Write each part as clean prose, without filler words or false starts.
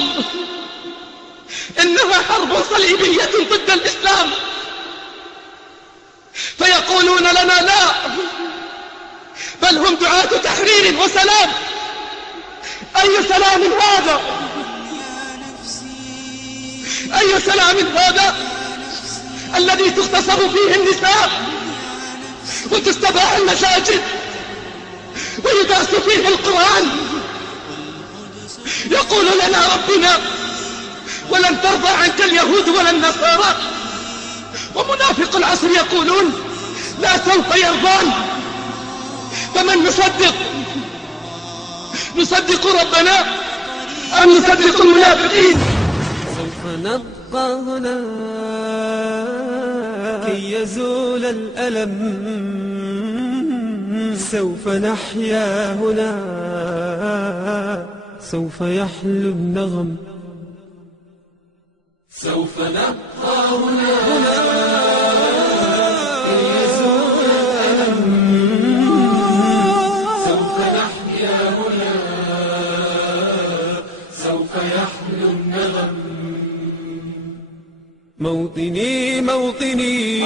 الإسلام، إنها حرب صليبية ضد الإسلام. فيقولون لنا لا، بل هم دعاة تحرير وسلام. أي سلام هذا؟ أي سلام هذا الذي تغتصب فيه النساء وتستباح المساجد ويداس فيه القرآن؟ يقول لنا ربنا ولن ترضى عنك اليهود ولا النصارى، ومنافق العصر يقولون لا سوف يرضون. فمن نصدق؟ نصدق ربنا أم نصدق المنافقين؟ سوف نبقى هنا كي يزول الألم، سوف نحيا هنا، سوف يحلو النغم. سوف نبقى هنا كي يزول الألم، سوف نحيا هنا، سوف يحلو النغم. موطني موطني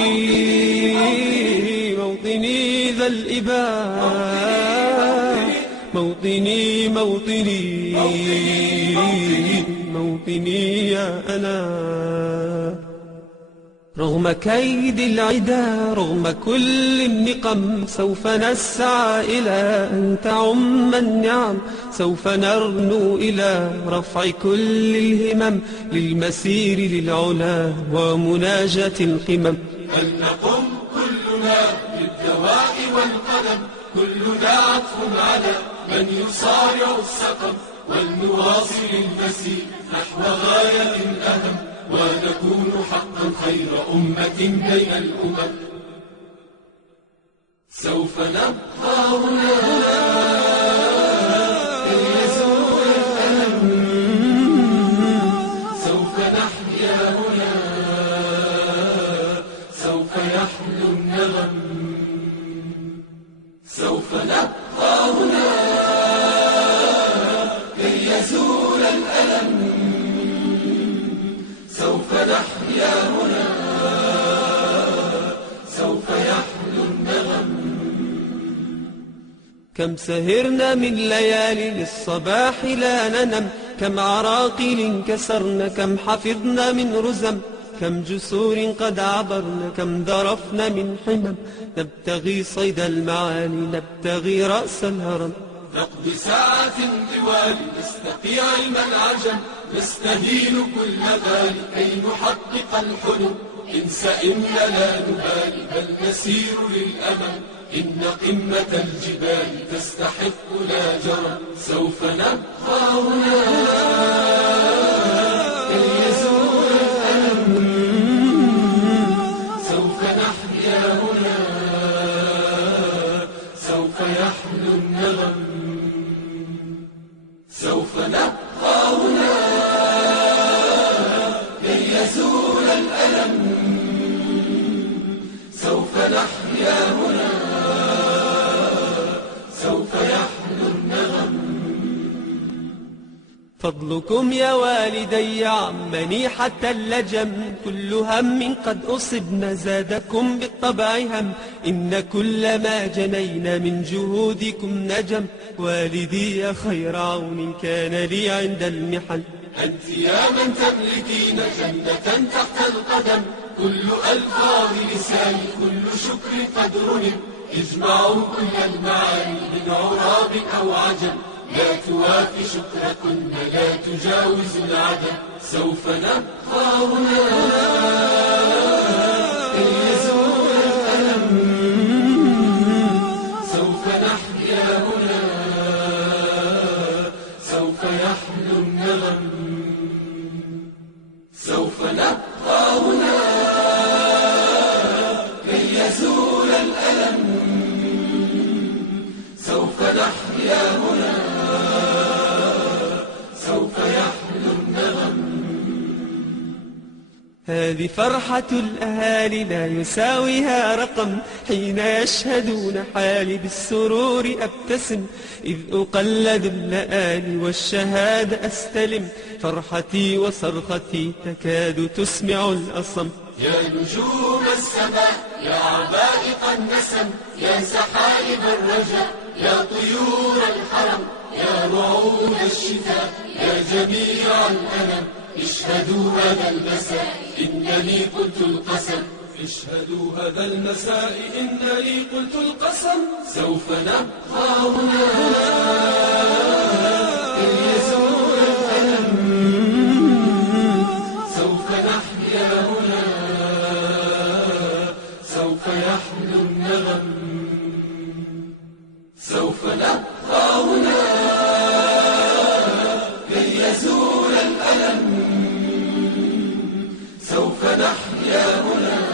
موطني ذا الإباء، موطني موطني موطني يا أنا. رغم كيد العدا، رغم كل النقم، سوف نسعى إلى أن تعم النعم، سوف نرنو إلى رفع كل الهمم، للمسير للعلا ومناجاة القمم. فلنقم كلنا بالدواء والقلم، كلنا عطف على من يصارع السقم، ولنواصل المسير نحو غاية أهم، ونكون حقا خير أمة بين الأمم. سوف نبقى هنا كي يزول الألم، سوف نحيا هنا، سوف يحلو النغم. سوف نبقى هنا كي يزول الألم، سوف نحيا هنا، سوف يحلو النغم. كم سهرنا من ليالي للصباح لا ننم، كم عراقيل كسرنا، كم حفظنا من رزم، كم جسور قد عبرنا، كم ذرفنا من حمم. نبتغي صيد المعاني، نبتغي رأس الهرم. نقضي ساعة طوال نستقي علم العجم، نستهين كل غالي كي نحقق الحلم. إن سئمنا لا نبالي بل نسير للأمل، إن قمة الجبال تستحق لا جرم. سوف نبقى هنا كي يزول الألم، سوف نحيا هنا، سوف يحلو النغم. سوف نبقى هنا كي يزول الألم، سوف نحيا هنا، سوف يحلو النغم. فضلكم يا والدي عمني حتى اللجم، كل هم قد أصبنا زادكم بالطبع هم، إن كل ما جنينا من جهودكم نجم. والدي يا خير عون كان لي عند المحن، أنت يا من تملكين جنة تحت القدم، كل ألفاظ لساني كل شكر قد رنم. اجمعوا كل المعاني من عراب أو عجم، لا توافي شكركن لا تجاوز العدم. سوف نبقى هنا كي يزول الألم، سوف نحيا هنا، سوف يحلو النغم. سوف نبقى هنا كي يزول الألم، سوف نحيا هنا، سوف يحلو النغم. هذه فرحة الأهالي لا يساويها رقم، حين يشهدون حالي بالسرور أبتسم، إذ أقلد اللآلي والشهادة أستلم، فرحتي وصرختي تكاد تسمع الأصم. يا نجوم السماء، يا عبائق النسم، يا سحائب الرجاء، يا طيور الحرم، يا رعود الشتاء، يا جميع الأنم، اشهدوا هذا المساء إنني قلت القسم. اشهدوا هذا المساء إنني قلت القسم. سوف نبقى هنا كي يزول الألم، سوف نحيا هنا، سوف يحلو النغم. سوف نبقى هنا كي يزول الألم، سوف نحيا هنا،